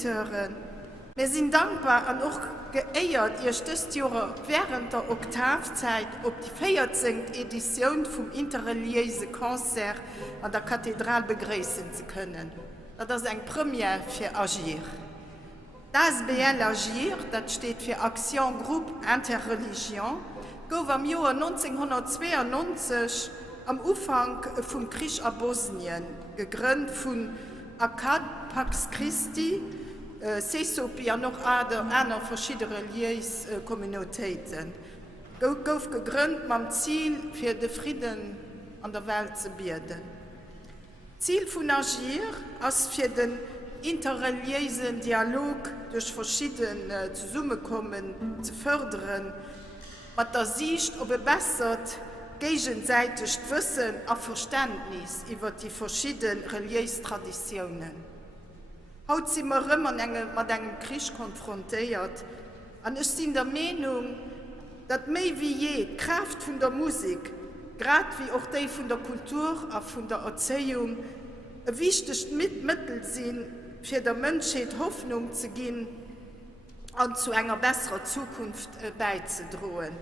Auditeuren. Wir sind dankbar und auch geehrt, ihr stößt während der Oktavzeit auf die 14. Edition vom interreligiösen Konzert an der Kathedrale begrüßen zu können. Das ist eine Premiere für Agir. Das BL Agir, das steht für Action Groupe Interreligion, gouf am Jahr 1992 am Anfang vom Krieg in Bosnien gegründet von Akkad Pax Christi, CSOP und noch andere verschiedene religiöse Kommunitäten. Gouf gegründet mit dem Ziel, für den Frieden an der Welt zu bieten. Ziel von Agir ist für den interreligiösen Dialog durch verschiedene Zusammenkommen zu fördern, mit der Sicht auf verbessert gegenseitig Wissen und Verständnis über die verschiedenen religiösen Traditionen. Heute sind wir immer mit einem Krieg konfrontiert und ich bin der Meinung, dass mehr wie je die Kraft von der Musik, gerade wie auch die von der Kultur und von der Erziehung, ein wichtiges Mittel sind, für der Menschheit Hoffnung zu geben und zu einer besseren Zukunft beizutragen.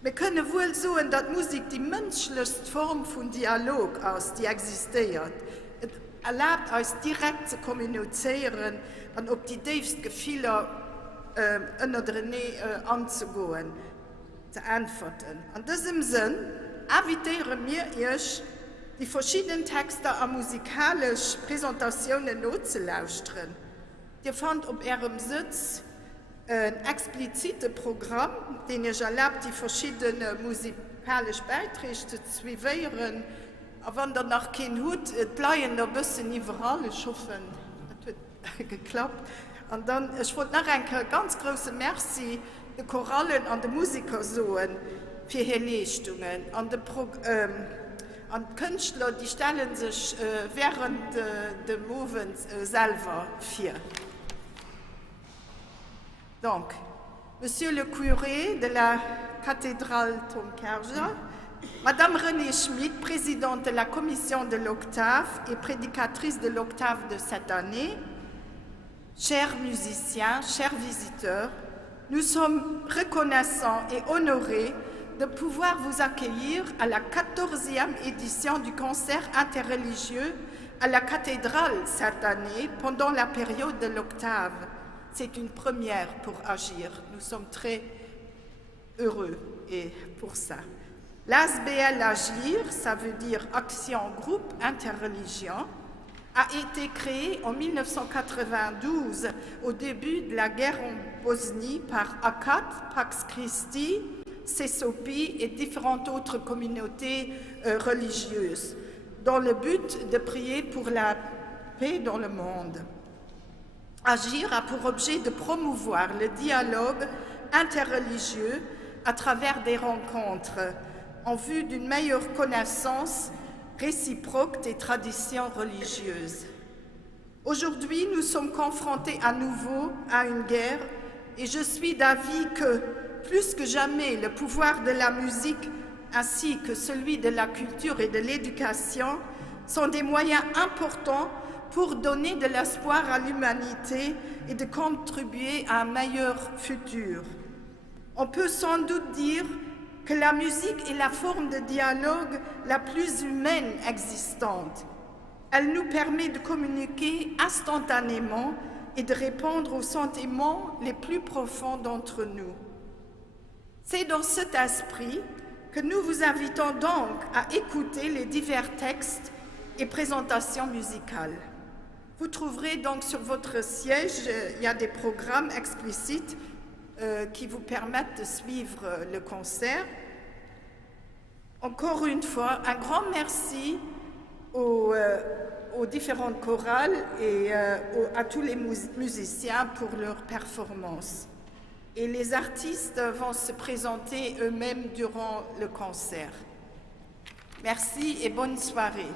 Wir können wohl sagen, dass Musik die menschlichste Form von Dialog ist, die existiert. Es erlaubt uns direkt zu kommunizieren und auf die tiefsten Gefühle unter der Nähe anzugehen, zu antworten. In diesem Sinn invitieren wir euch, die verschiedenen Texte und musikalische Präsentationen notzulauschen. Ihr findet auf eurem Sitz ein explizites Programm, den ich erlaubt, die verschiedenen musikalischen Beiträge zu zwiveren. Aber wenn ihr noch keinen Hut, bleiben ein bisschen überall. Ich hoffe, das hat geklappt. Und dann, ich wollte noch ein ganz großes Merci den Choralen und den Musikern sagen für ihre Leistungen. Und Künstler, die stellen sich während des Movens selber vor. Donc, Monsieur le curé de la cathédrale Tonkarja, Madame Renée Schmidt, présidente de la commission de l'octave et prédicatrice de l'octave de cette année, chers musiciens, chers visiteurs, nous sommes reconnaissants et honorés de pouvoir vous accueillir à la 14e édition du concert interreligieux à la cathédrale cette année pendant la période de l'octave. C'est une première pour Agir. Nous sommes très heureux et pour ça. L'ASBL Agir, ça veut dire Action Groupe Interreligion, a été créé en 1992 au début de la guerre en Bosnie par Akkad Pax Christi, CSOP et différentes autres communautés religieuses, dans le but de prier pour la paix dans le monde. Agir a pour objet de promouvoir le dialogue interreligieux à travers des rencontres en vue d'une meilleure connaissance réciproque des traditions religieuses. Aujourd'hui, nous sommes confrontés à nouveau à une guerre et je suis d'avis que, plus que jamais, le pouvoir de la musique ainsi que celui de la culture et de l'éducation sont des moyens importants pour donner de l'espoir à l'humanité et de contribuer à un meilleur futur. On peut sans doute dire que la musique est la forme de dialogue la plus humaine existante. Elle nous permet de communiquer instantanément et de répondre aux sentiments les plus profonds d'entre nous. C'est dans cet esprit que nous vous invitons donc à écouter les divers textes et présentations musicales. Vous trouverez donc sur votre siège, il y a des programmes explicites qui vous permettent de suivre le concert. Encore une fois, un grand merci aux différentes chorales et à tous les musiciens pour leur performance. Et les artistes vont se présenter eux-mêmes durant le concert. Merci et bonne soirée.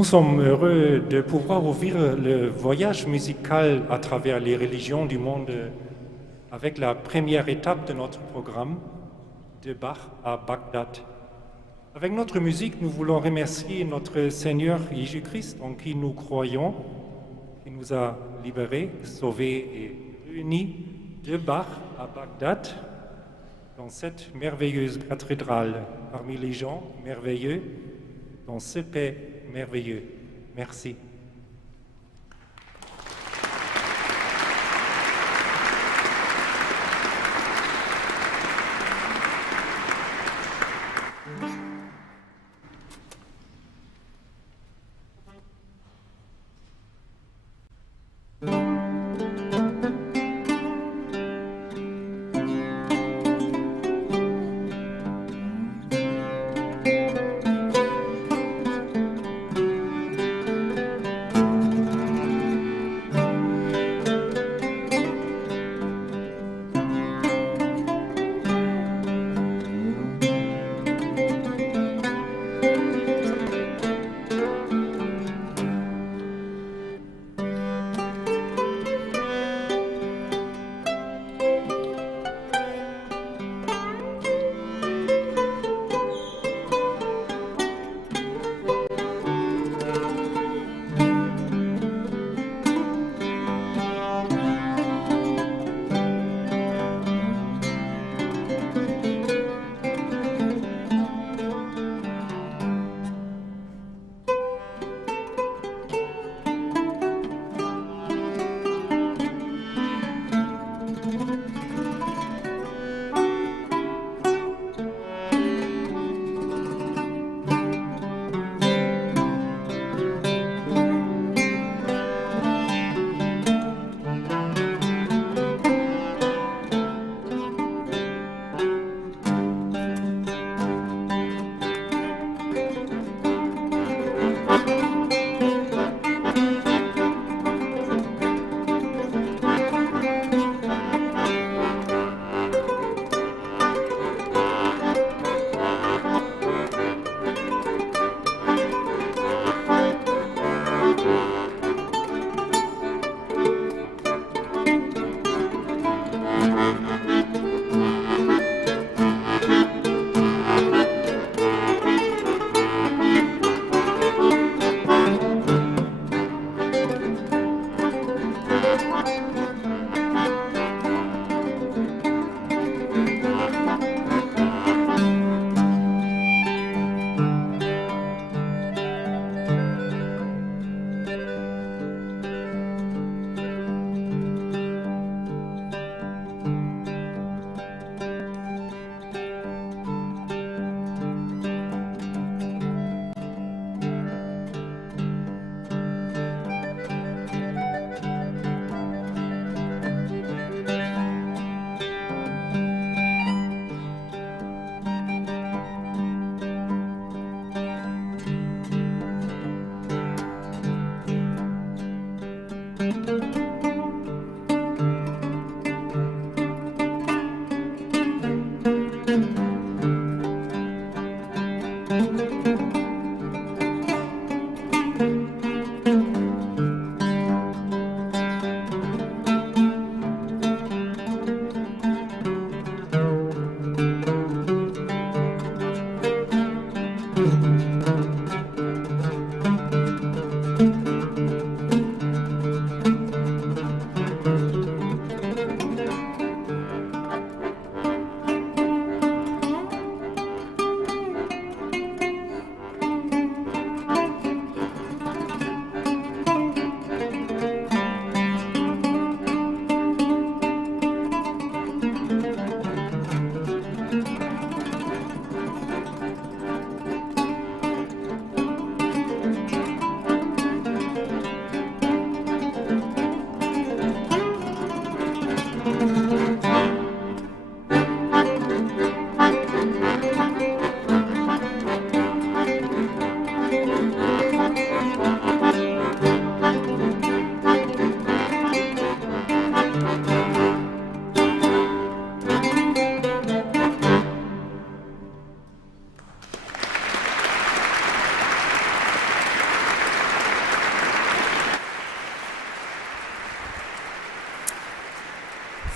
Nous sommes heureux de pouvoir ouvrir le voyage musical à travers les religions du monde avec la première étape de notre programme, de Bach à Bagdad. Avec notre musique, nous voulons remercier notre Seigneur Jésus-Christ en qui nous croyons, qui nous a libérés, sauvés et réunis de Bach à Bagdad, dans cette merveilleuse cathédrale, parmi les gens merveilleux, dans ce paix merveilleux. Merci.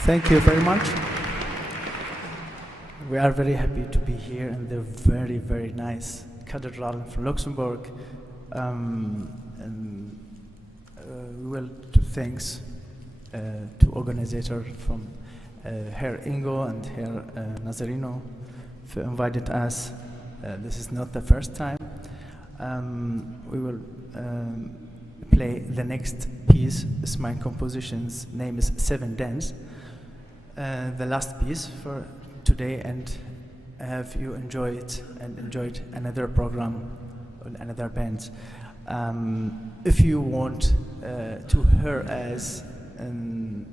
Thank you very much. We are very happy to be here in the very, very nice cathedral from Luxembourg. And we will do thanks to organizer from Herr Ingo and Herr Nazarino for invited us. This is not the first time. We will play the next piece. Is my composition's name is Seven Dance. The last piece for today, and have you enjoyed another program on another band. If you want to hear us in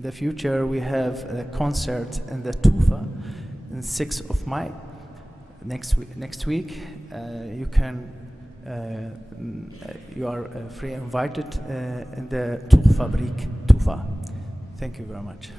the future, we have a concert in the Tufa on 6th of May next week. You are free invited in the Tuchfabrik Tufa. Thank you very much.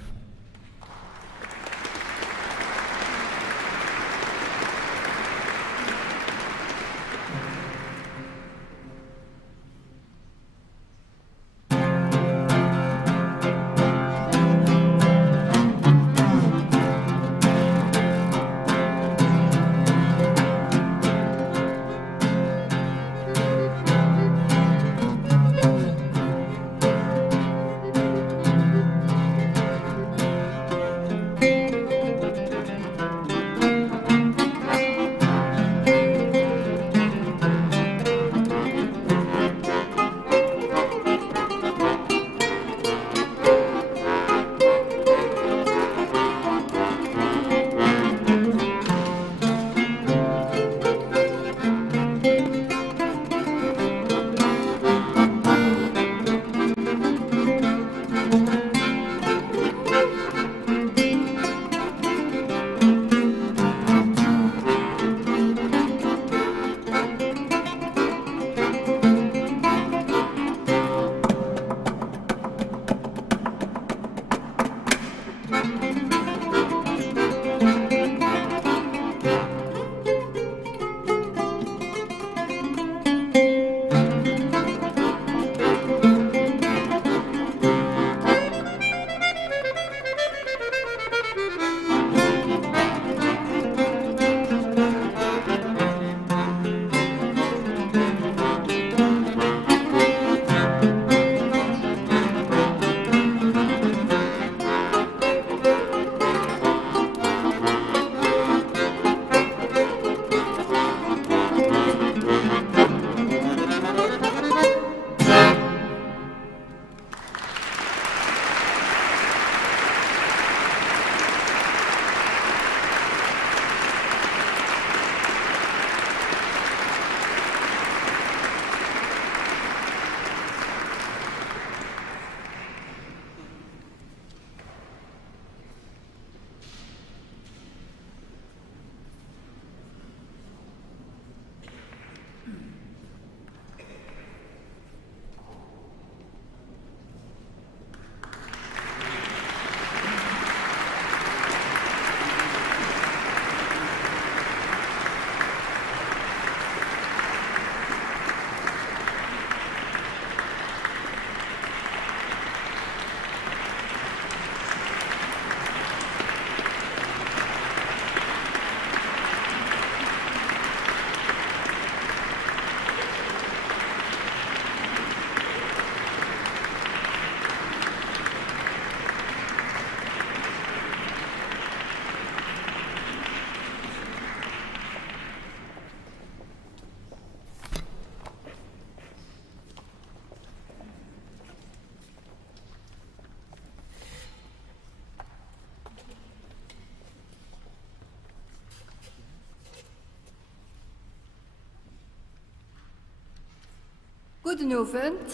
Guten Abend.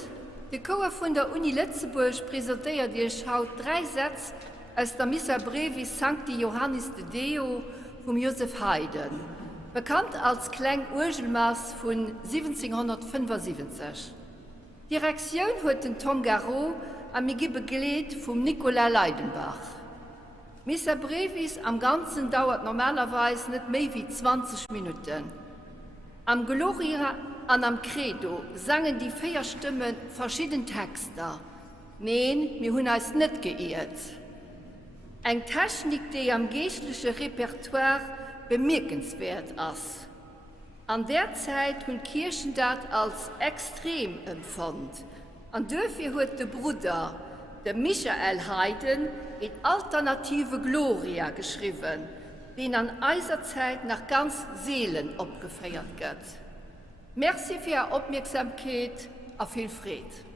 Der Chor von der Uni Lützeburg präsentiert euch heute 3 Sätze aus der Missa Brevis Sancti Johannis de Deo von Joseph Haydn, bekannt als Klein-Urgelmaß von 1775. Die Direktion hat den Tom Garot am begleitet vom Nicolas Leidenbach. Missa Brevis am Ganzen dauert normalerweise nicht mehr wie 20 Minuten. Am Gloria und am Credo sangen die 4 Stimmen verschiedene Texte. Nein, wir haben uns nicht geirrt. Eine Technik, die am geistlichen Repertoire bemerkenswert ist. An der Zeit haben Kirchen das als extrem empfunden. Und dafür hat der Bruder, der Michael Haydn, in alternative Gloria geschrieben, den an unserer Zeit nach ganz Seelen abgefeiert wird. Merci für Ihre Aufmerksamkeit und viel Frieden.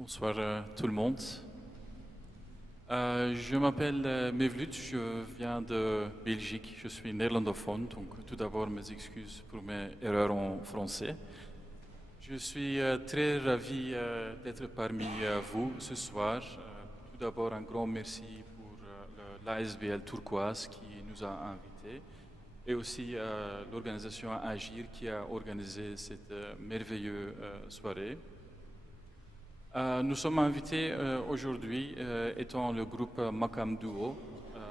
Bonsoir tout le monde. Je m'appelle Mevlut, je viens de Belgique, je suis néerlandophone, donc tout d'abord mes excuses pour mes erreurs en français. Je suis très ravi d'être parmi vous ce soir. Tout d'abord un grand merci pour l'ASBL Turquoise qui nous a invités et aussi l'organisation Agir qui a organisé cette merveilleuse soirée. Nous sommes invités aujourd'hui étant le groupe Makam Duo.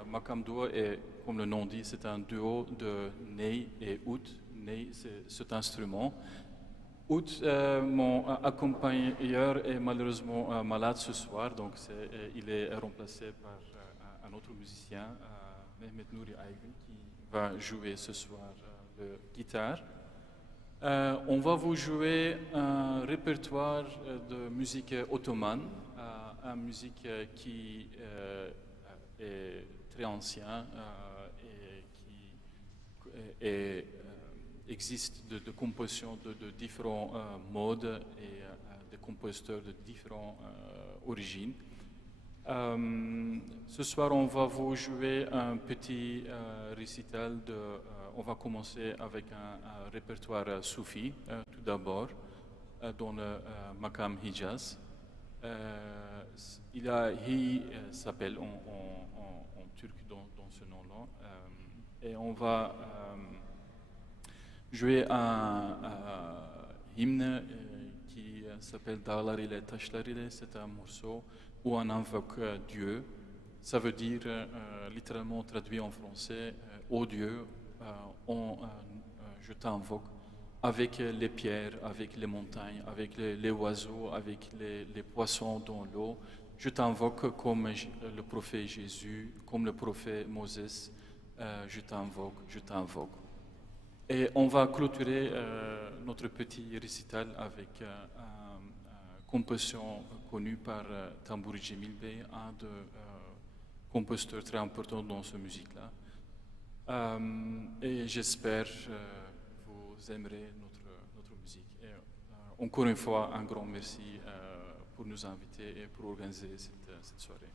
Makam Duo est, comme le nom dit, c'est un duo de ney et oud. Ney, c'est cet instrument. Oud, mon accompagneur, est malheureusement malade ce soir, donc il est remplacé par un autre musicien, Mehmet Nouri Aygün, qui va jouer ce soir le guitare. On va vous jouer un répertoire de musique ottomane, une musique qui est très ancienne et qui existe de compositions de différents modes et de compositeurs de différentes origines. Ce soir, on va vous jouer un petit récital on va commencer avec un répertoire soufi, tout d'abord, dans le Makam Hijaz. Il s'appelle en turc dans ce nom-là. Et on va jouer un hymne qui s'appelle Dağlar ile taşlar ile. C'est un morceau où on invoque Dieu. Ça veut dire, littéralement traduit en français, ô Dieu, je t'invoque avec les pierres, avec les montagnes, avec les oiseaux, avec les poissons dans l'eau. Je t'invoque comme le prophète Jésus, comme le prophète Moses. Je t'invoque, je t'invoque. Et on va clôturer notre petit récital avec une composition connue par Tamburi Cemil Bey, un des compositeurs très importants dans cette musique-là. Et j'espère vous aimerez notre musique. Et, encore une fois, un grand merci pour nous inviter et pour organiser cette soirée.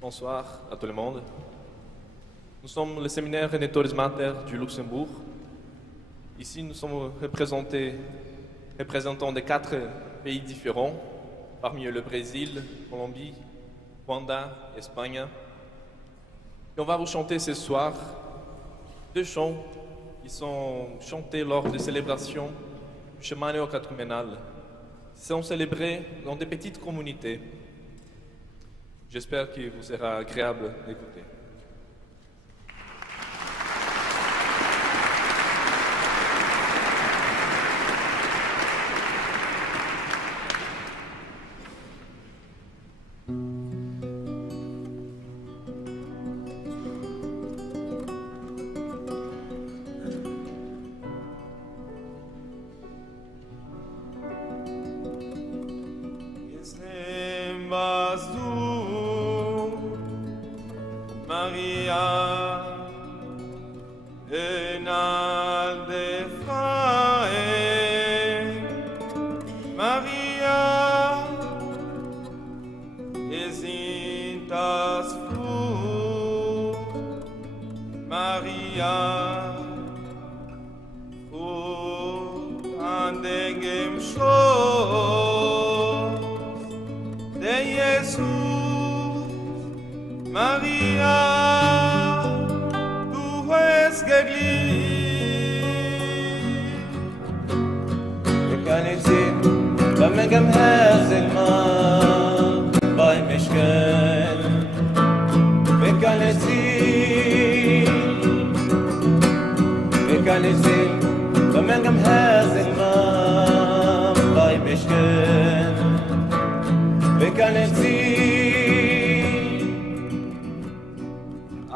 Bonsoir à tout le monde. Nous sommes le séminaire Redemptoris Mater du Luxembourg. Ici, nous sommes représentants de 4 pays différents, parmi eux le Brésil, Colombie, Rwanda, Espagne. Et on va vous chanter ce soir 2 chants qui sont chantés lors des célébrations du chemin néocatéchuménal. Ils sont célébrés dans des petites communautés. J'espère qu'il vous sera agréable d'écouter.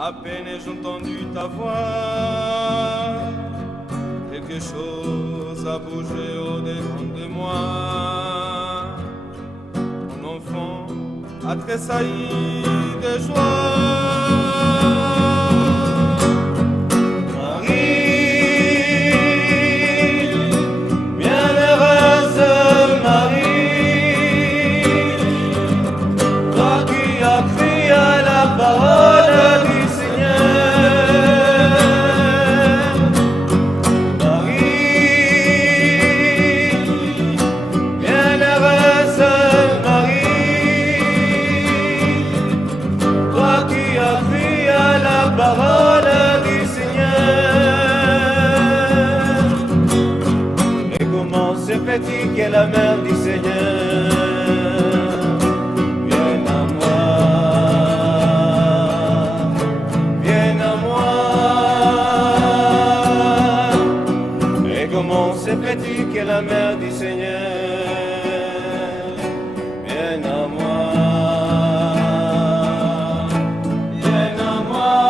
À peine ai-je entendu ta voix, quelque chose a bougé au-devant de moi. Mon enfant a tressailli de joie. Qui est la mère du Seigneur, viens à moi, viens à la mer du Seigneur, viens à moi, viens à moi.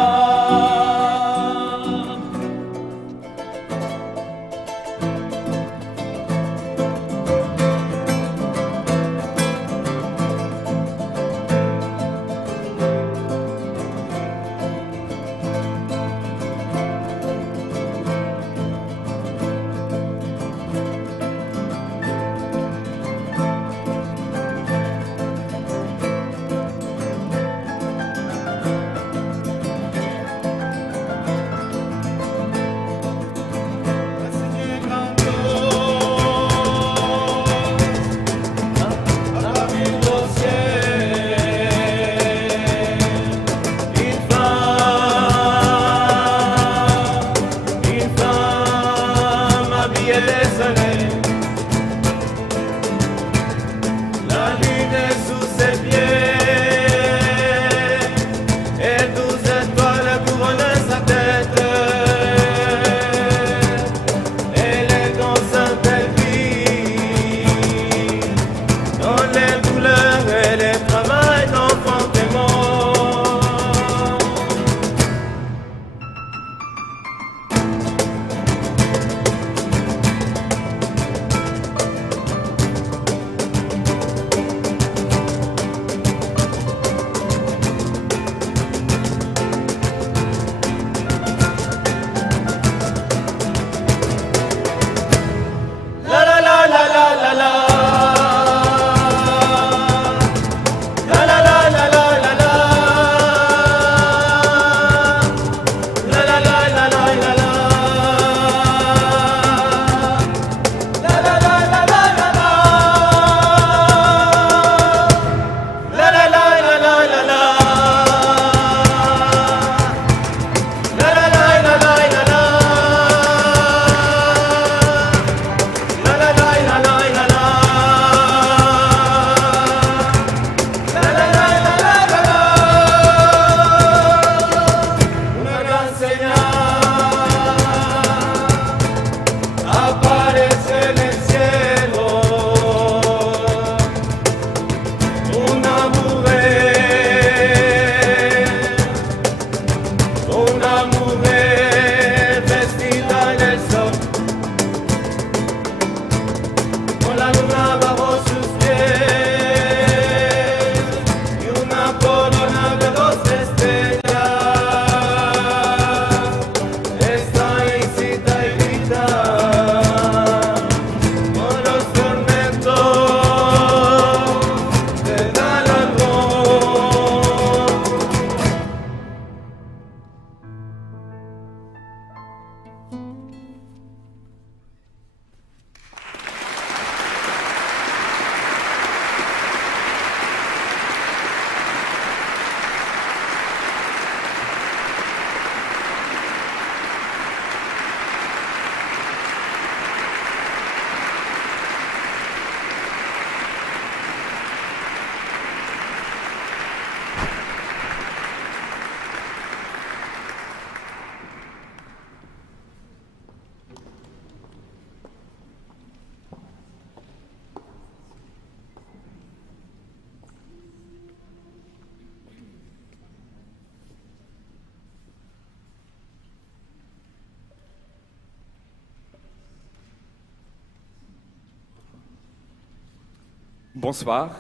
Bonsoir,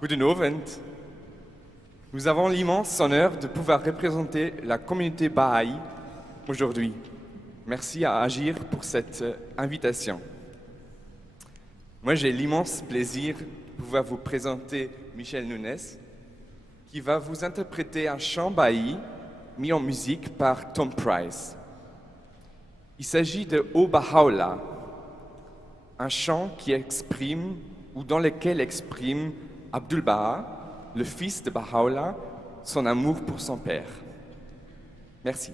guten Abend. Nous avons l'immense honneur de pouvoir représenter la communauté Baha'i aujourd'hui. Merci à Agir pour cette invitation. Moi, j'ai l'immense plaisir de pouvoir vous présenter Michel Nunes, qui va vous interpréter un chant Baha'i mis en musique par Tom Price. Il s'agit de O Baha'u'llah, un chant qui exprime ou dans lequel exprime Abdul Baha, le fils de Baha'u'llah, son amour pour son père. Merci.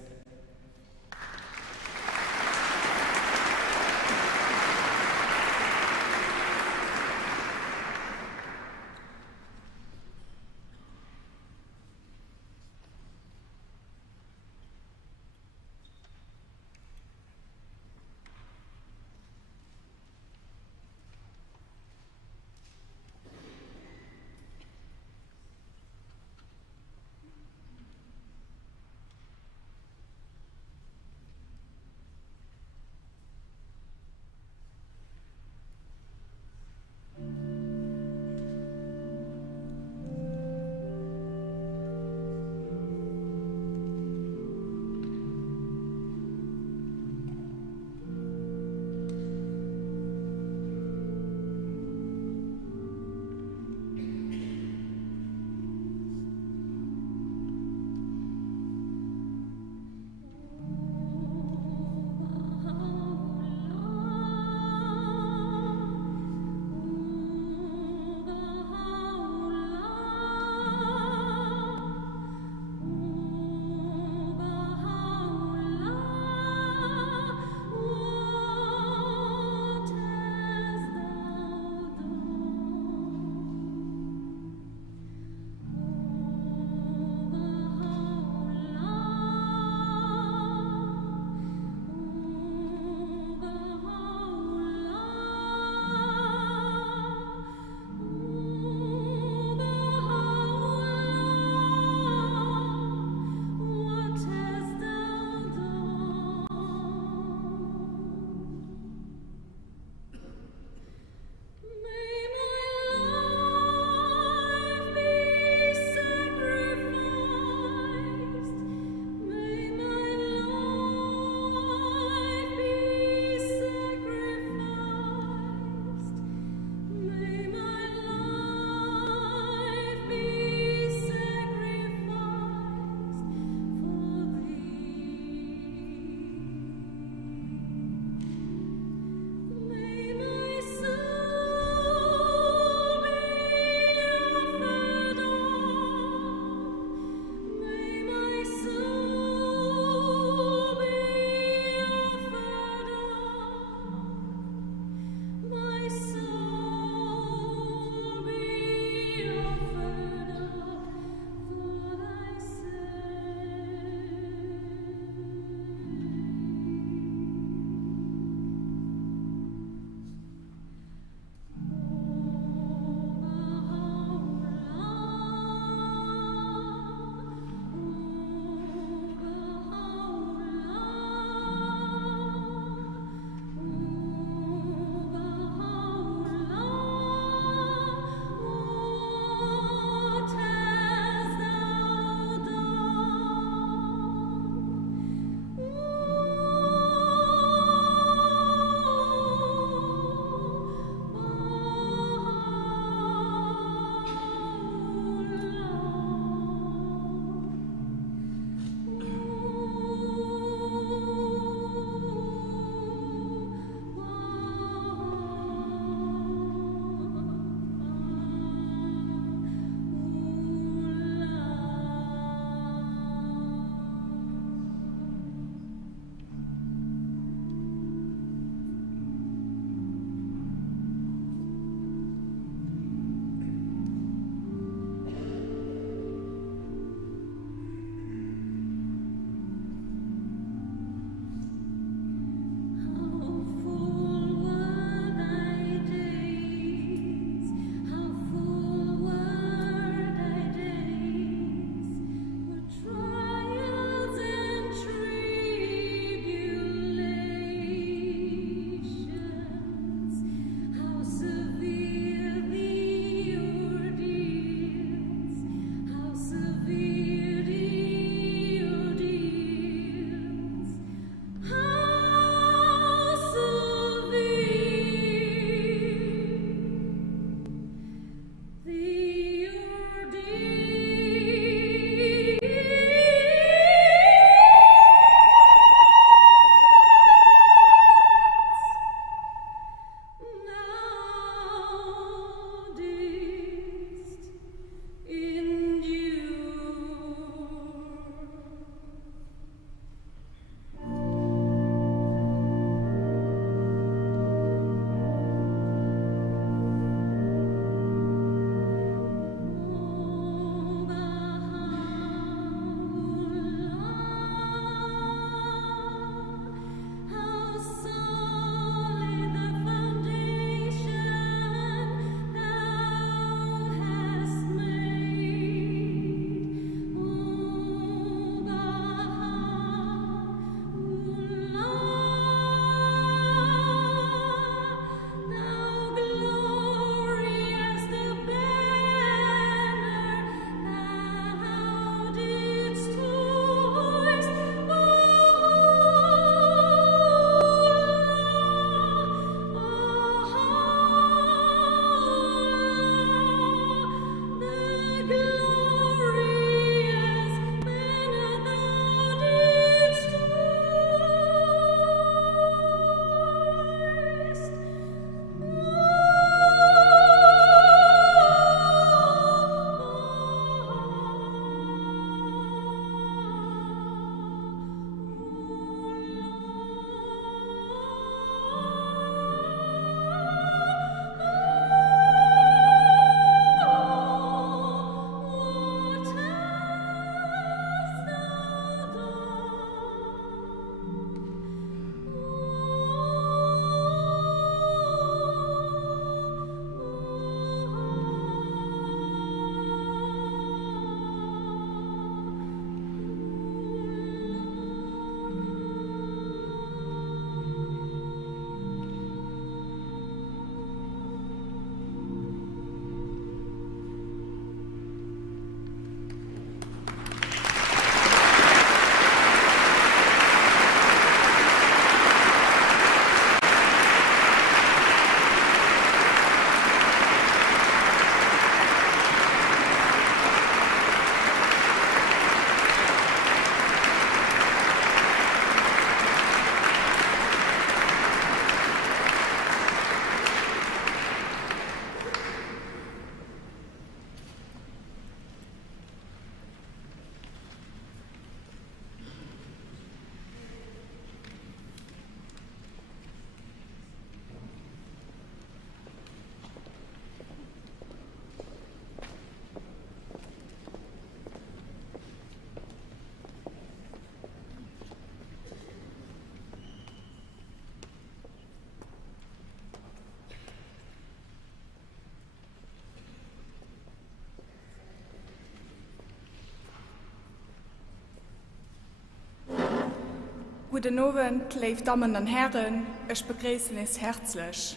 Guten Abend, liebe Damen und Herren, ich begrüße es herzlich.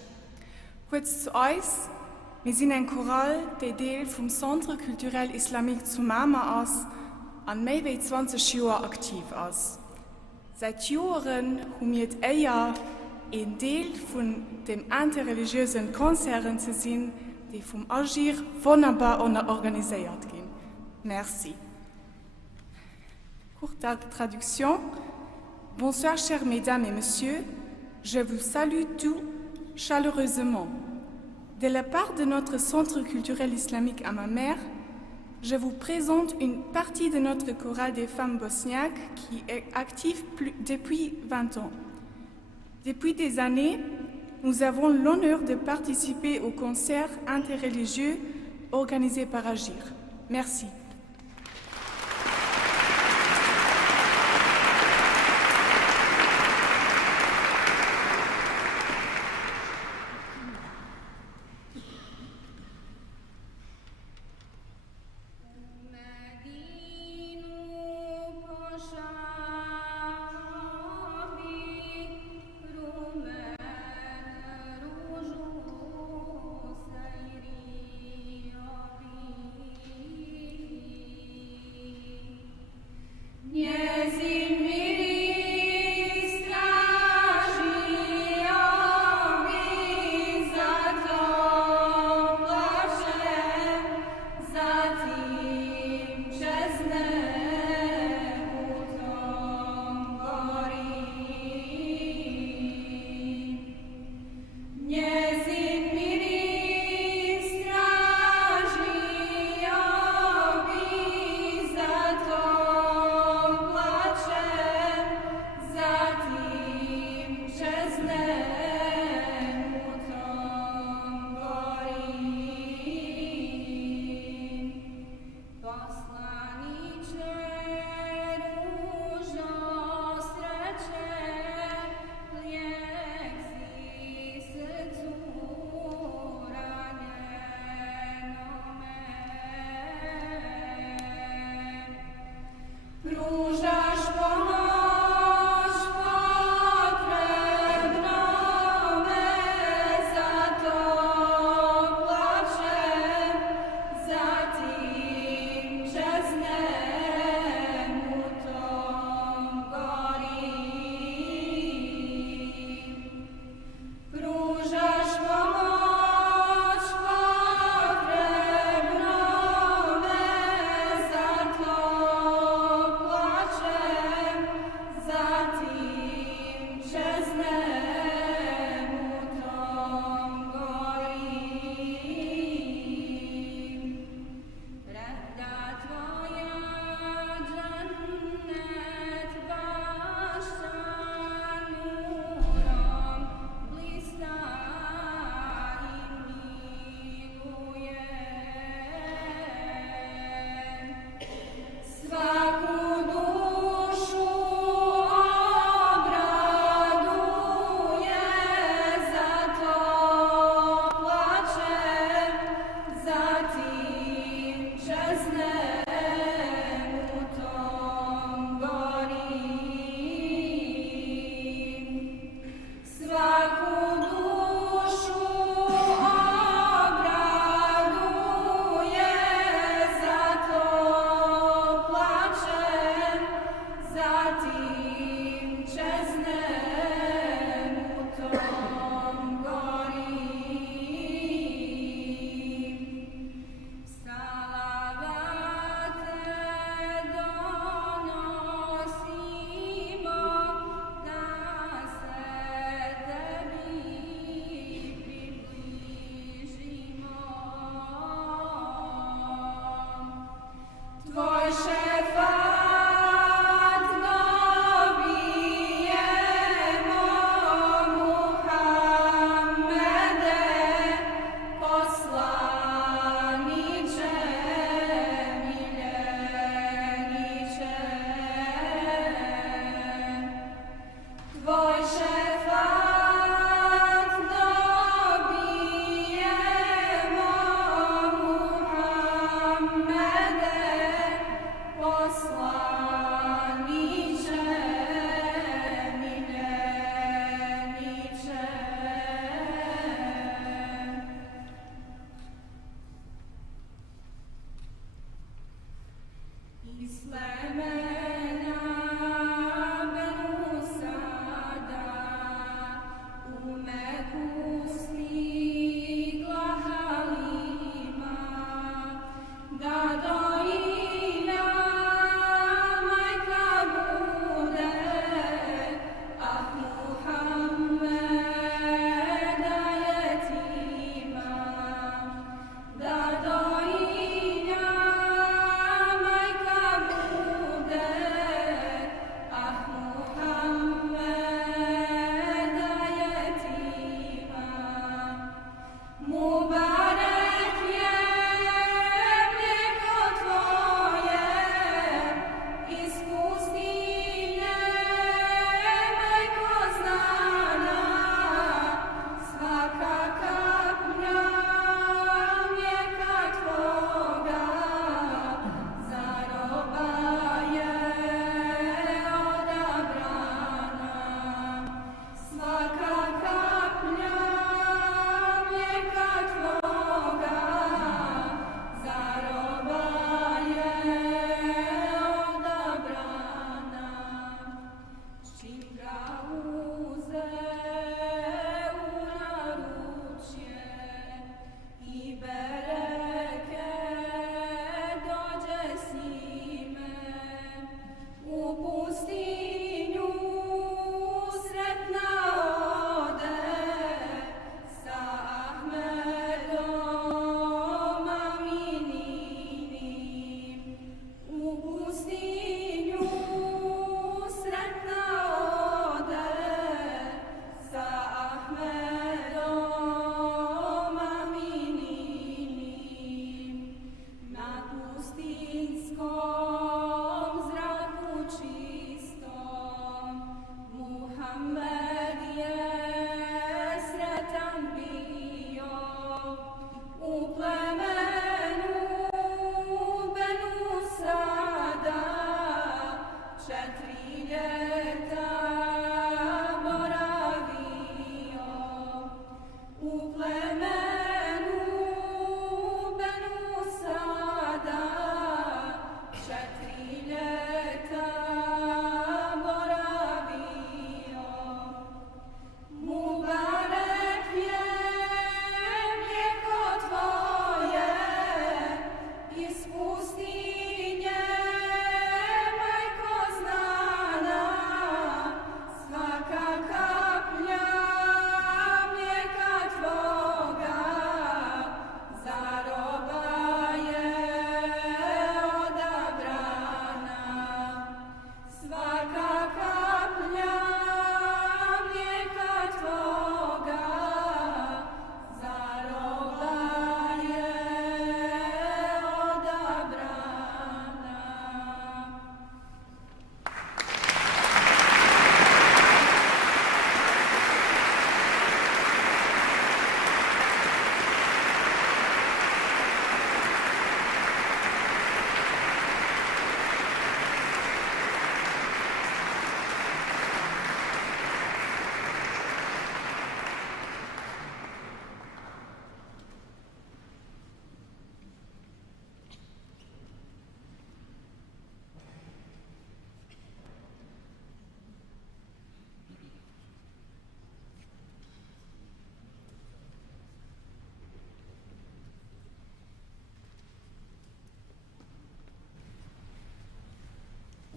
Kurz zu uns, wir sind ein Choral, der Teil vom Centre Culturel Islamique zu Mama ist und mehr als 20 Jahre aktiv ist. Seit Jahren haben wir eher ein Teil von dem interreligiösen Konzerten zu sein, die vom Agir wunderbar organisiert gehen. Merci. Courte traduction. Bonsoir, chères mesdames et messieurs. Je vous salue tous chaleureusement. De la part de notre Centre culturel islamique à ma mère, je vous présente une partie de notre chorale des femmes bosniaques qui est active depuis 20 ans. Depuis des années, nous avons l'honneur de participer aux concerts interreligieux organisés par Agir. Merci.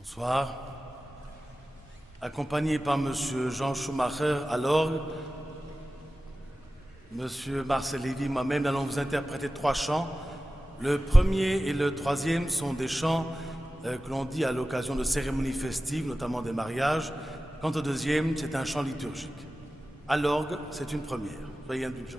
Bonsoir. Accompagné par M. Jean Schumacher à l'orgue, M. Marcel Lévy, moi-même, nous allons vous interpréter 3 chants. Le premier et le troisième sont des chants que l'on dit à l'occasion de cérémonies festives, notamment des mariages. Quant au deuxième, c'est un chant liturgique. À l'orgue, c'est une première. Soyez indulgents.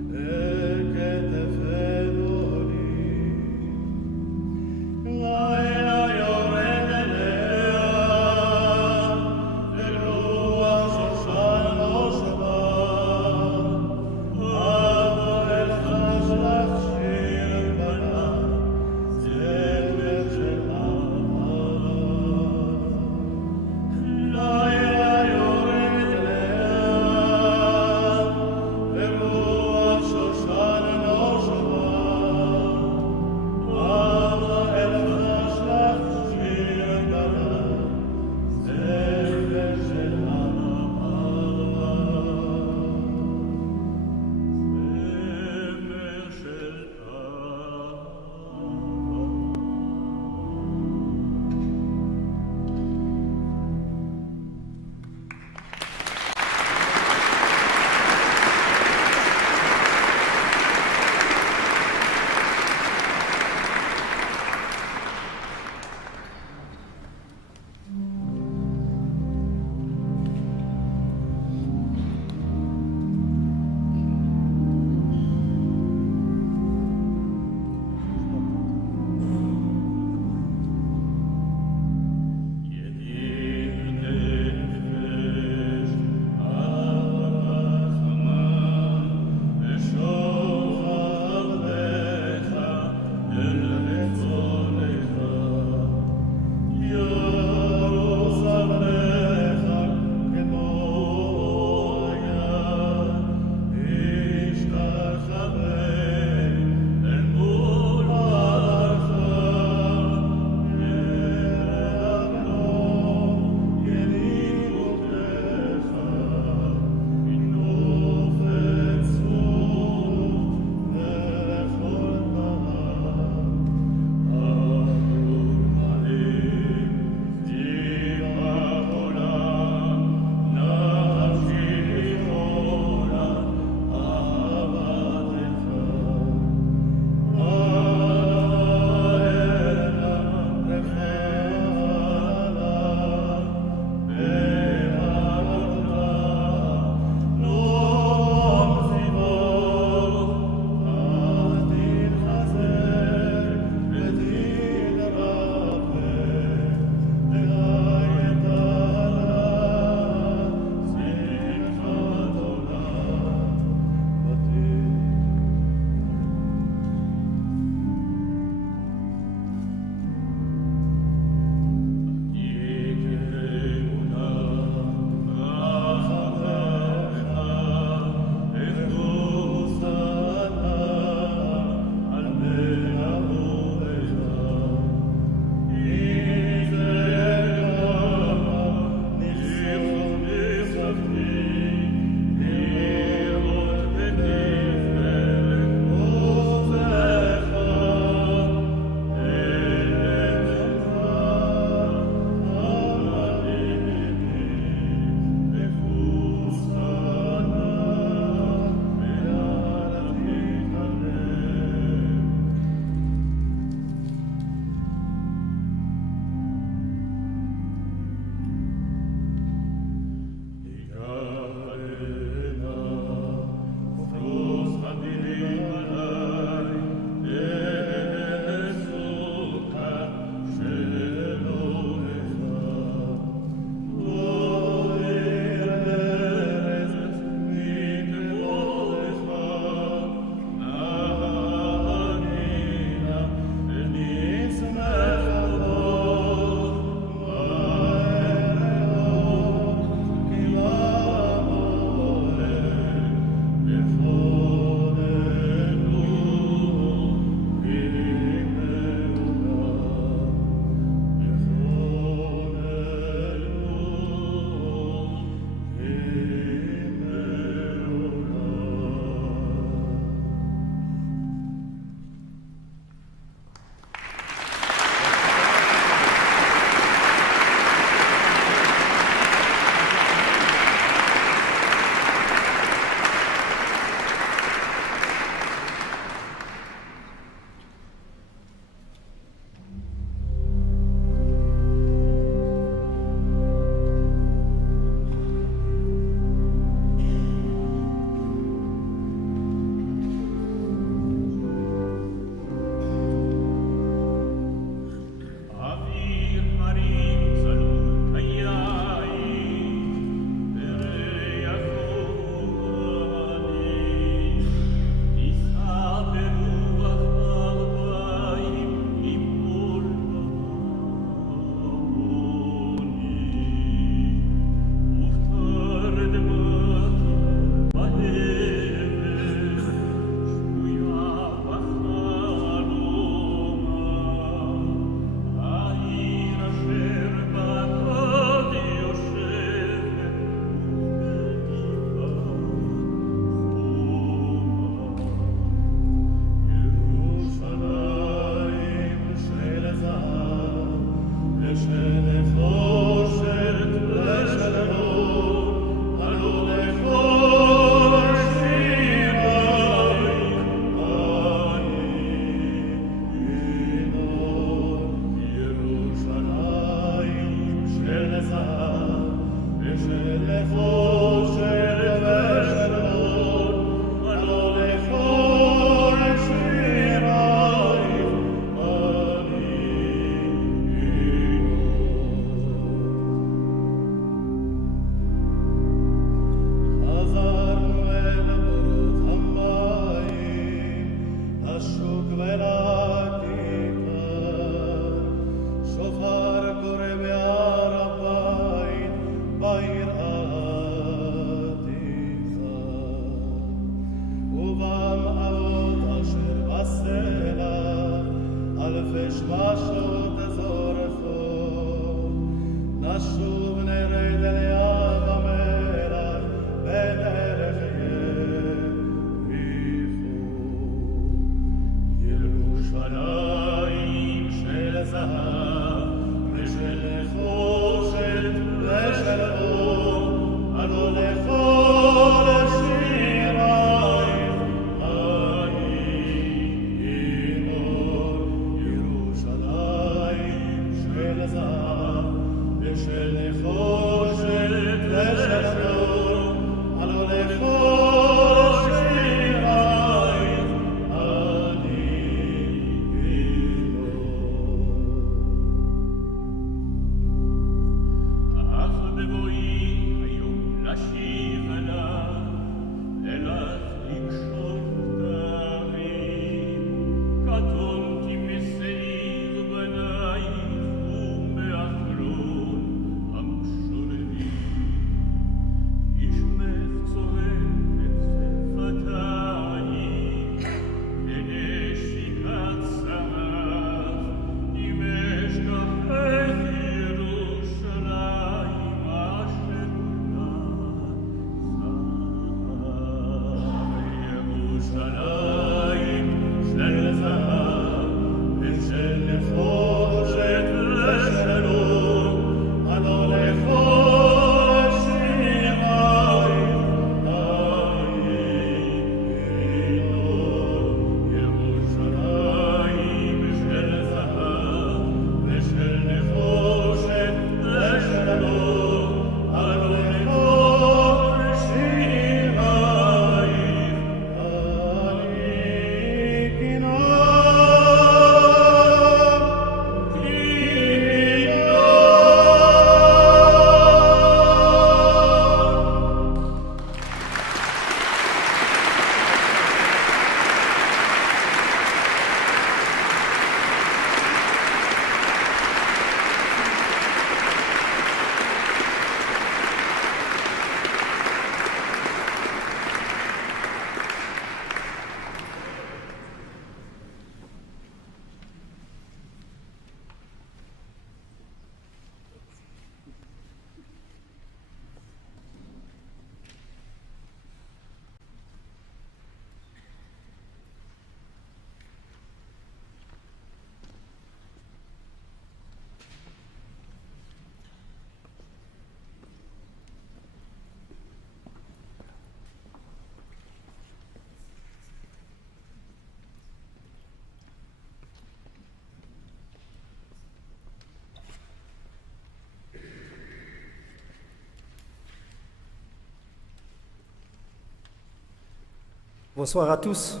Bonsoir à tous.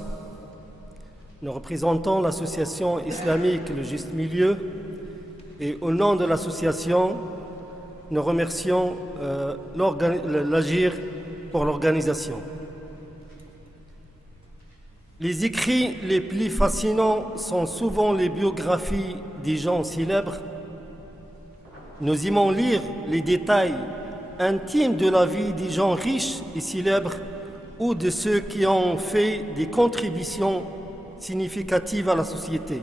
Nous représentons l'association islamique Le Juste Milieu et au nom de l'association, nous remercions l'Agir pour l'organisation. Les écrits les plus fascinants sont souvent les biographies des gens célèbres. Nous aimons lire les détails intimes de la vie des gens riches et célèbres ou de ceux qui ont fait des contributions significatives à la société.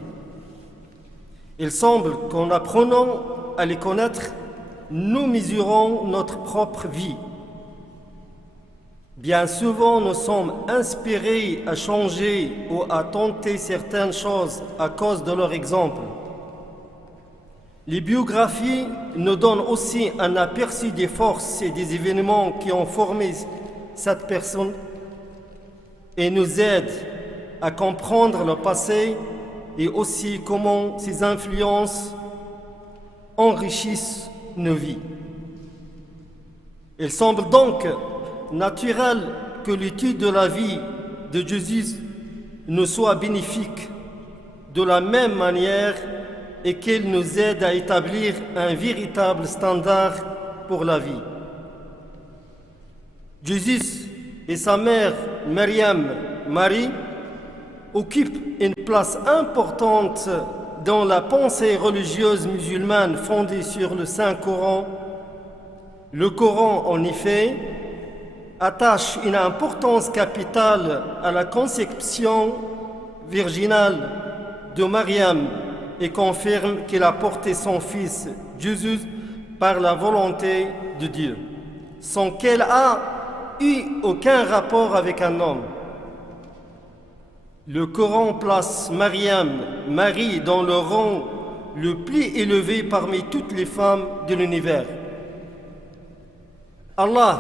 Il semble qu'en apprenant à les connaître, nous mesurons notre propre vie. Bien souvent, nous sommes inspirés à changer ou à tenter certaines choses à cause de leur exemple. Les biographies nous donnent aussi un aperçu des forces et des événements qui ont formé cette personne et nous aident à comprendre le passé et aussi comment ces influences enrichissent nos vies. Il semble donc naturel que l'étude de la vie de Jésus nous soit bénéfique de la même manière et qu'elle nous aide à établir un véritable standard pour la vie. Jésus et sa mère Marie occupent une place importante dans la pensée religieuse musulmane fondée sur le Saint-Coran. Le Coran, en effet, attache une importance capitale à la conception virginale de Mariam et confirme qu'elle a porté son fils Jésus par la volonté de Dieu, sans qu'elle ait eu aucun rapport avec un homme. Le Coran place Marie, dans le rang le plus élevé parmi toutes les femmes de l'univers. Allah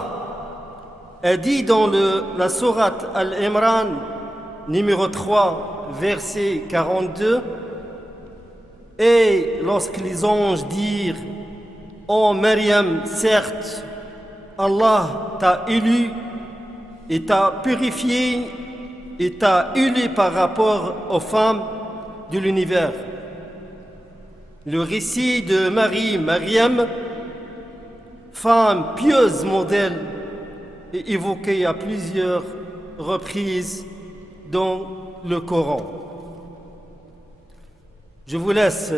a dit dans la sourate Al-Imran, numéro 3, verset 42, « Et lorsque les anges dirent, « Ô Maryam, certes, Allah t'a élu et t'a purifié et t'a élu par rapport aux femmes de l'univers. » Le récit de Maryam, femme pieuse modèle, est évoqué à plusieurs reprises dans le Coran. Je vous laisse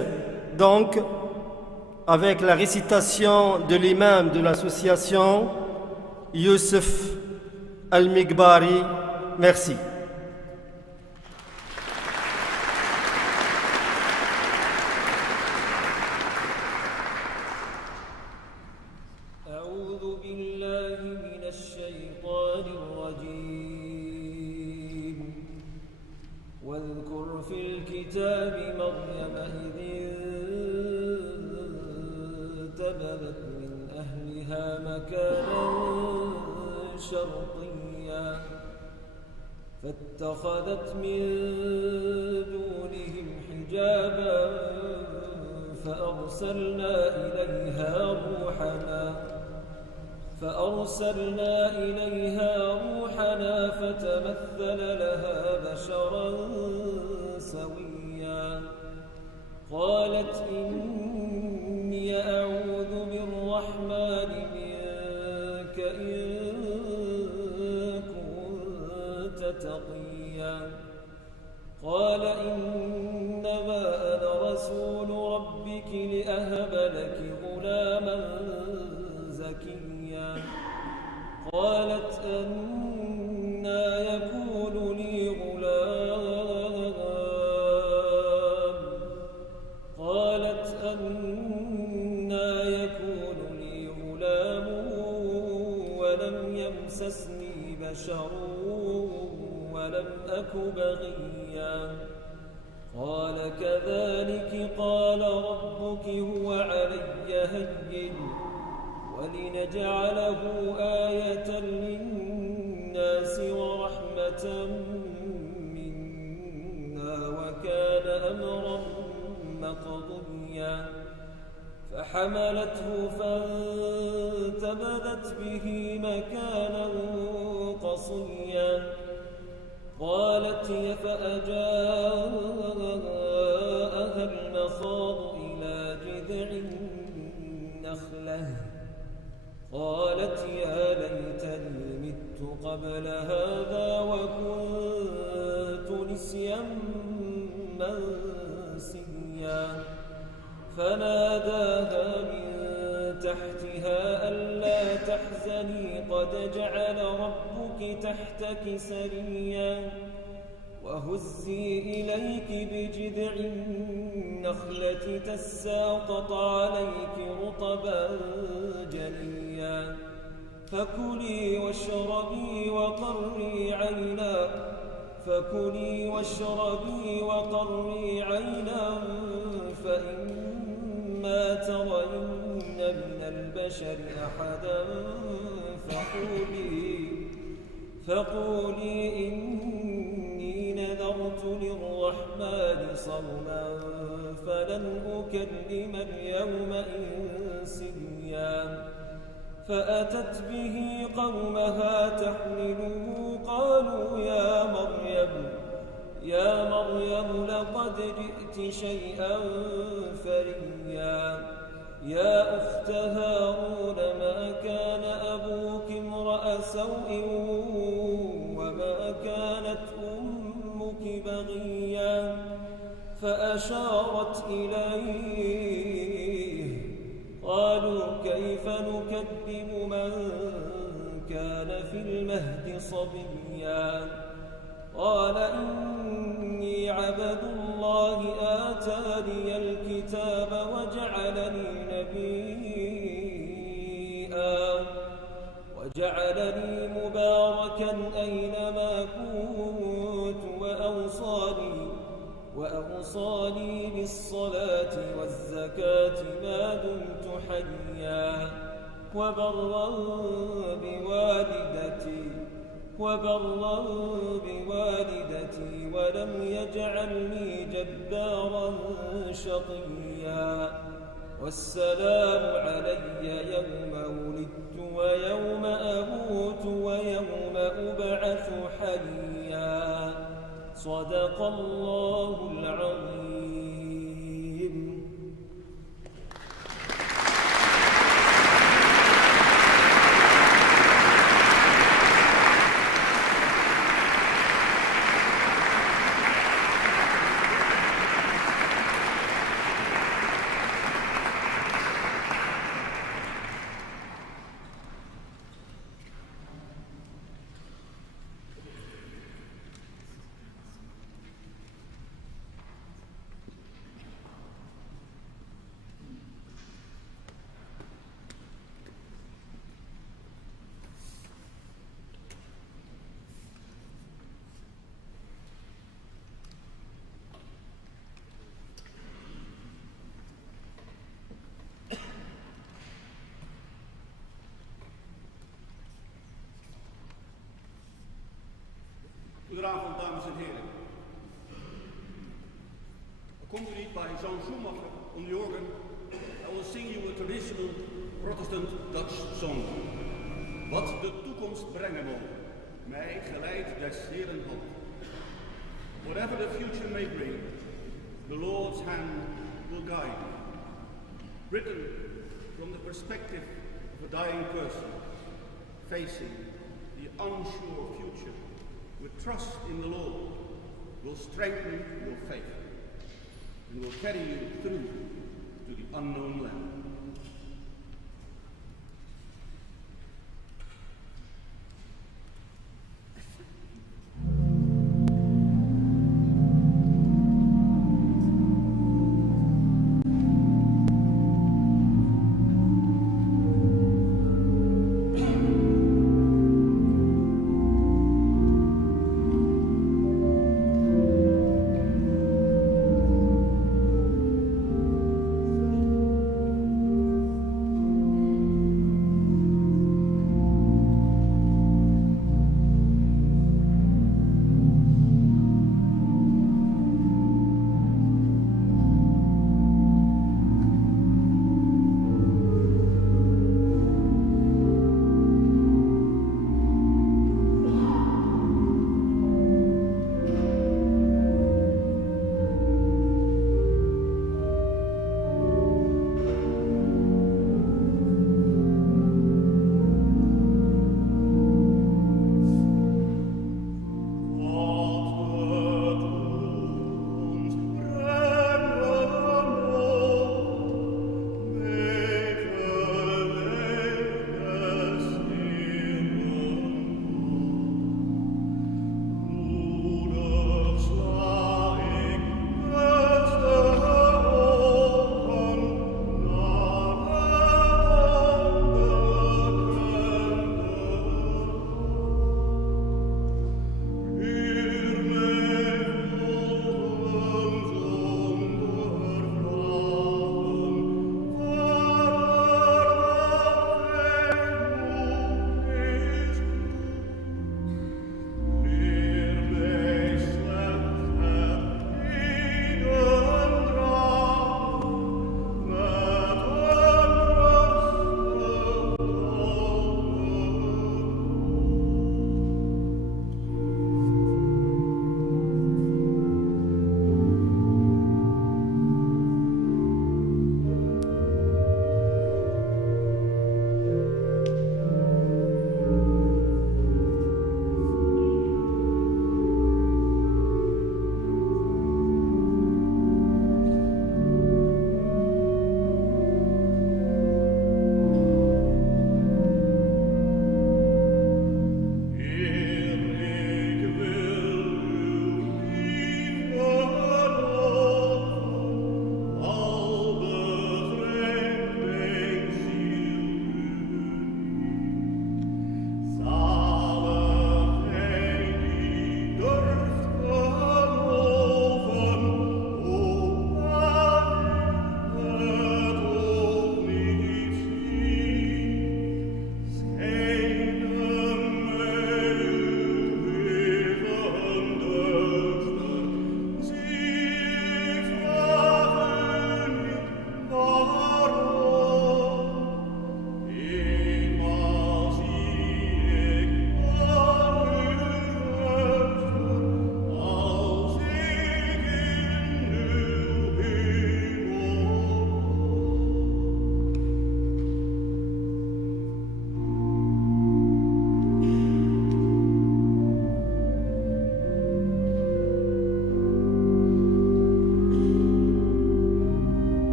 donc avec la récitation de l'imam de l'association, Youssef Al-Migbari. Merci. واذكر في الكتاب مريم إذ انتبذت من أهلها مكانا شرقيا فاتخذت من دونهم حجابا فأرسلنا إليها روحنا فتمثل لها بشرا سويا قالت إني أعوذ بالرحمن منك إن كنت تقيا قال إنما أنا رسول ربك لأهب لك غلاما زكيا قالت أنى يكون لي غلام ولم يمسسني بشر ولم أك بغيا قال كذلك قال ربك هو علي هين ولنجعله آية للناس ورحمة منا وكان أمرا مقضيا فحملته فانتبذت به مكانا قصيا قالت فأجاءها المخاض إلى جذع النخلة قالت يا ليتني مت قبل هذا وكنت نسيا منسيا فناداها من تحتها ألا تحزني قد جعل ربك تحتك سريا وهزي إليك بجذع النخلة تساقط عليك رطبا جنيا فكلي واشربي وقري عينا فإما البشر أحدا فقولي إني نذرت للرحمن صوما فلن أكلم اليوم إنسيا فأتت به قومها تحمله قالوا يا مريم لقد جئت شيئا فريا يا أخت هارون ما كان أبوك امرأ سوء وما كانت أمك بغيا فأشارت إليه قالوا كيف نكذب من كان في المهد صبيا قال إني عبد الله آتاني الكتاب وجعلني مباركا أينما كنت وأوصاني بالصلاة والزكاة ما دمت حيا وبرا بوالدتي ولم يجعلني جبارا شقيا والسلام علي يوم ولدت ويوم أموت ويوم أبعث حيا صدق الله العظيم. Goedenavond, dames en heren. Accompanied by Jean Schumacher on the organ, I will sing you a traditional Protestant Dutch song. Wat de toekomst brengen wil, mij geleidt des Heeren hand. Whatever the future may bring, the Lord's hand will guide. Written from the perspective of a dying person, facing the unsure future. With trust in the Lord, will strengthen your faith and will carry you through to the unknown land.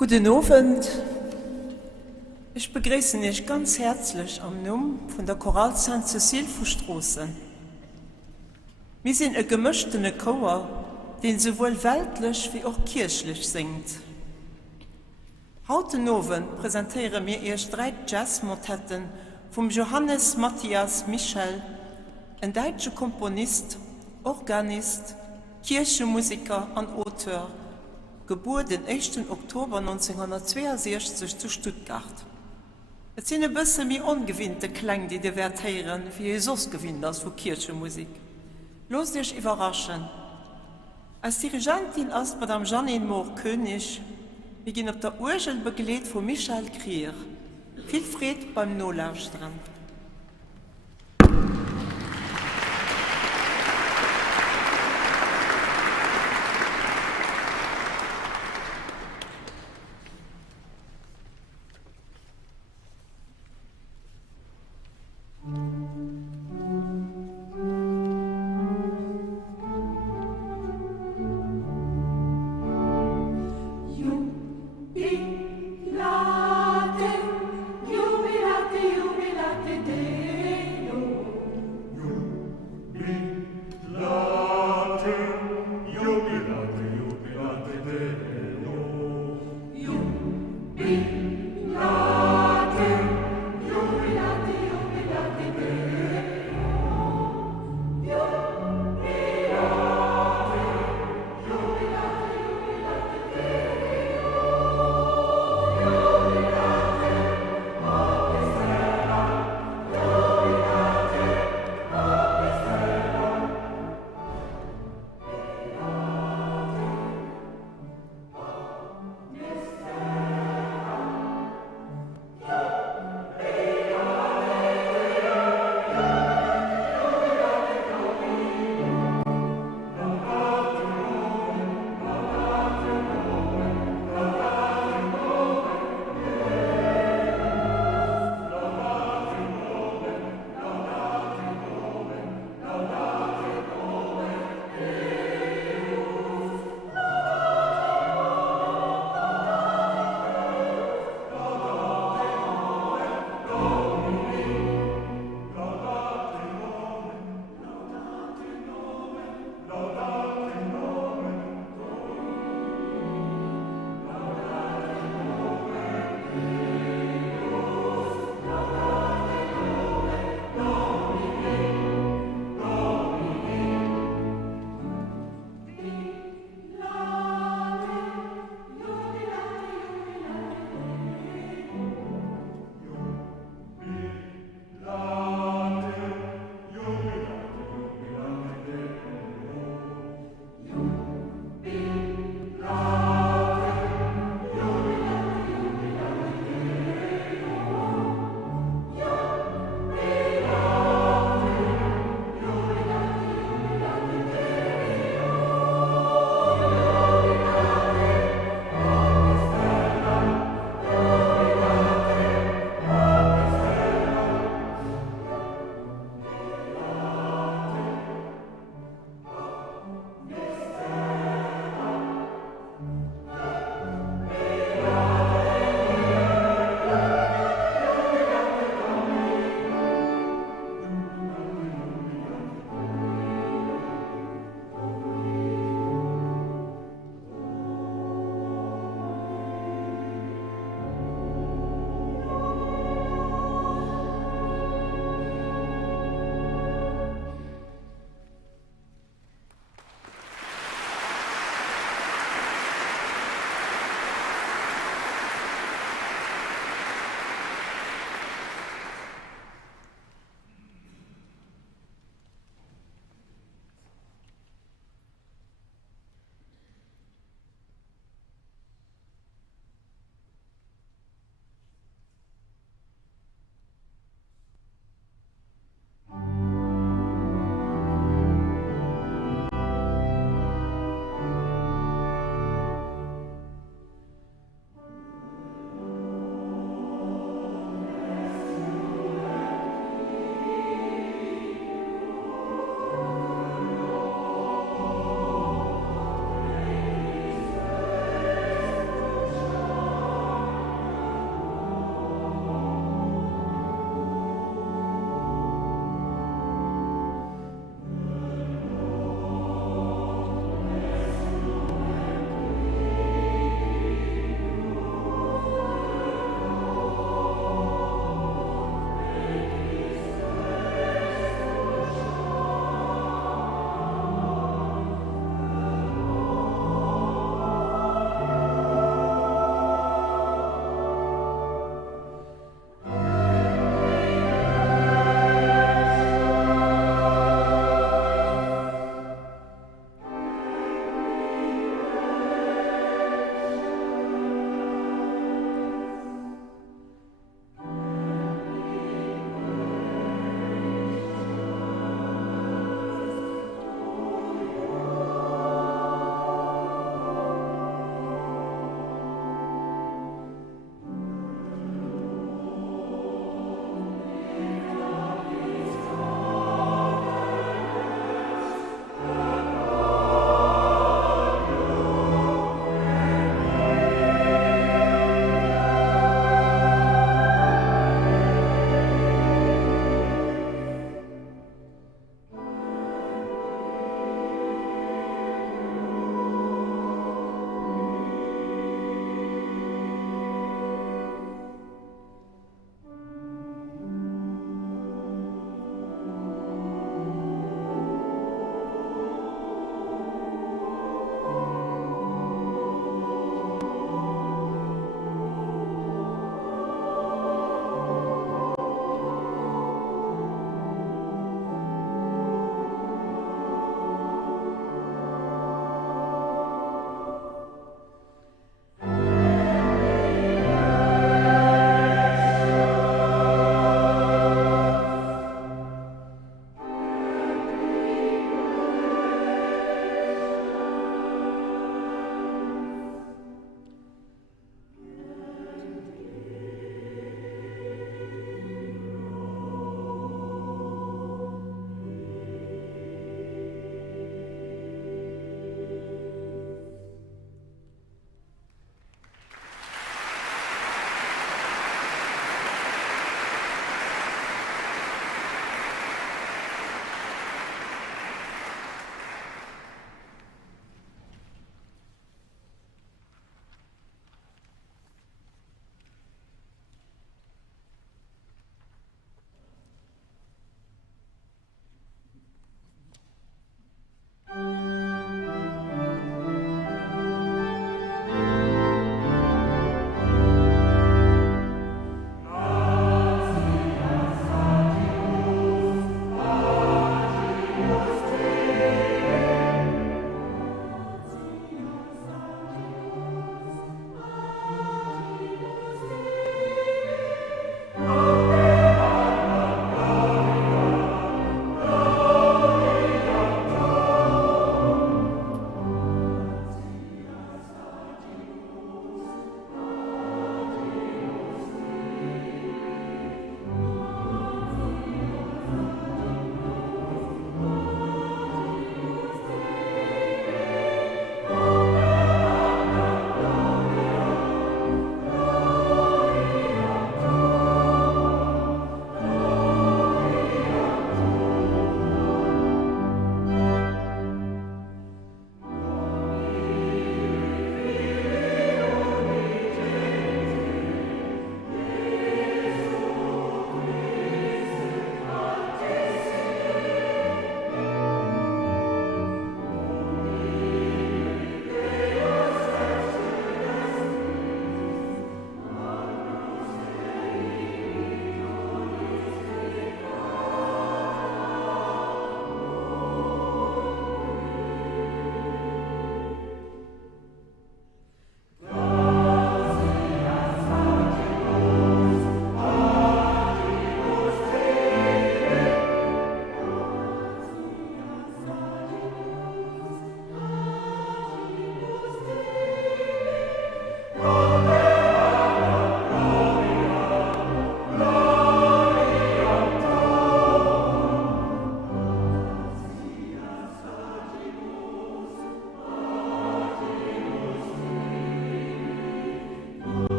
Guten Abend. Ich begrüße dich ganz herzlich am Namen von der Choral Saint-Cécile von Strassen. Wir sind ein gemischter Chor, den sowohl weltlich wie auch kirchlich singt. Heute Abend präsentieren wir erst 3 Jazzmotetten von Johannes Matthias Michel, ein deutscher Komponist, Organist, Kirchenmusiker und Autor, geboren den 1. Oktober 1962 zu Stuttgart. Es sind ein bisschen mehr ungewinnte Klänge, die dir hören, wie Jesus gewinnt als für Kirchenmusik. Los dich überraschen. Als Dirigentin ist Madame Janine Mohr-König, wir gehen auf der Orgel begleitet von Michel Krier. Viel Friede beim Nolaustrand. Jubilate, jubilate,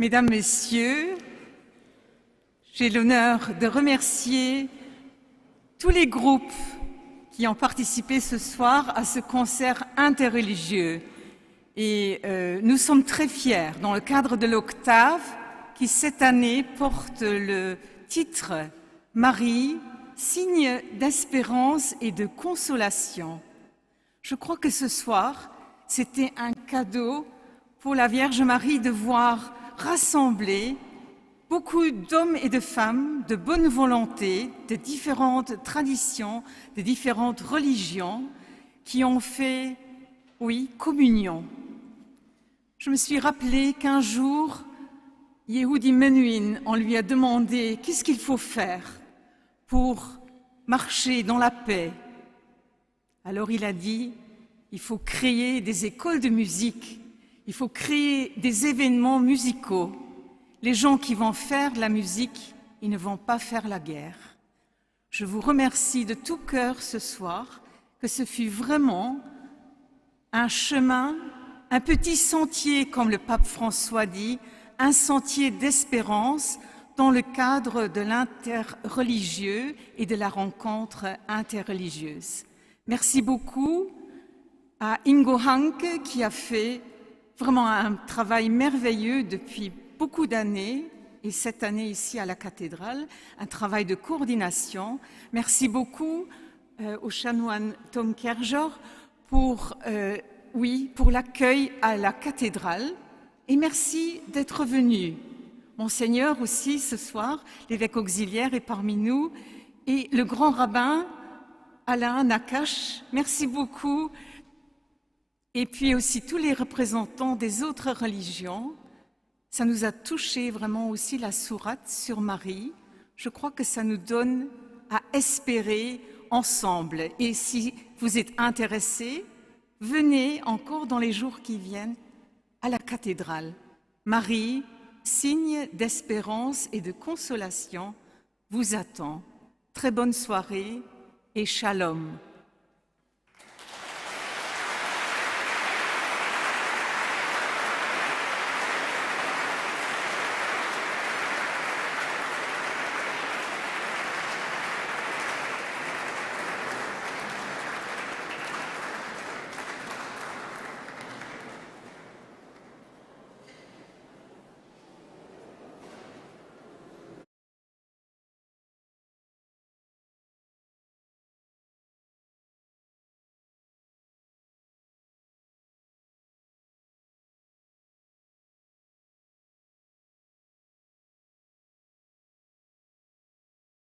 Mesdames, Messieurs, j'ai l'honneur de remercier tous les groupes qui ont participé ce soir à ce concert interreligieux. Et nous sommes très fiers, dans le cadre de l'Octave, qui cette année porte le titre « Marie, signe d'espérance et de consolation ». Je crois que ce soir, c'était un cadeau pour la Vierge Marie de voir rassembler beaucoup d'hommes et de femmes de bonne volonté, de différentes traditions, de différentes religions, qui ont fait, oui, communion. Je me suis rappelé qu'un jour, Yehudi Menuhin, on lui a demandé qu'est-ce qu'il faut faire pour marcher dans la paix. Alors il a dit, il faut créer des écoles de musique, il faut créer des événements musicaux. Les gens qui vont faire de la musique, ils ne vont pas faire la guerre. Je vous remercie de tout cœur ce soir, que ce fut vraiment un chemin, un petit sentier, comme le pape François dit, un sentier d'espérance dans le cadre de l'interreligieux et de la rencontre interreligieuse. Merci beaucoup à Ingo Hanke qui a fait vraiment un travail merveilleux depuis beaucoup d'années, et cette année ici à la cathédrale, un travail de coordination. Merci beaucoup au chanoine Tom Kerjor pour l'accueil à la cathédrale, et merci d'être venu. Monseigneur aussi ce soir, l'évêque auxiliaire est parmi nous, et le grand rabbin Alain Nakache, merci beaucoup, et puis aussi tous les représentants des autres religions. Ça nous a touché vraiment aussi la sourate sur Marie. Je crois que ça nous donne à espérer ensemble. Et si vous êtes intéressés, venez encore dans les jours qui viennent à la cathédrale. Marie, signe d'espérance et de consolation, vous attend. Très bonne soirée et shalom.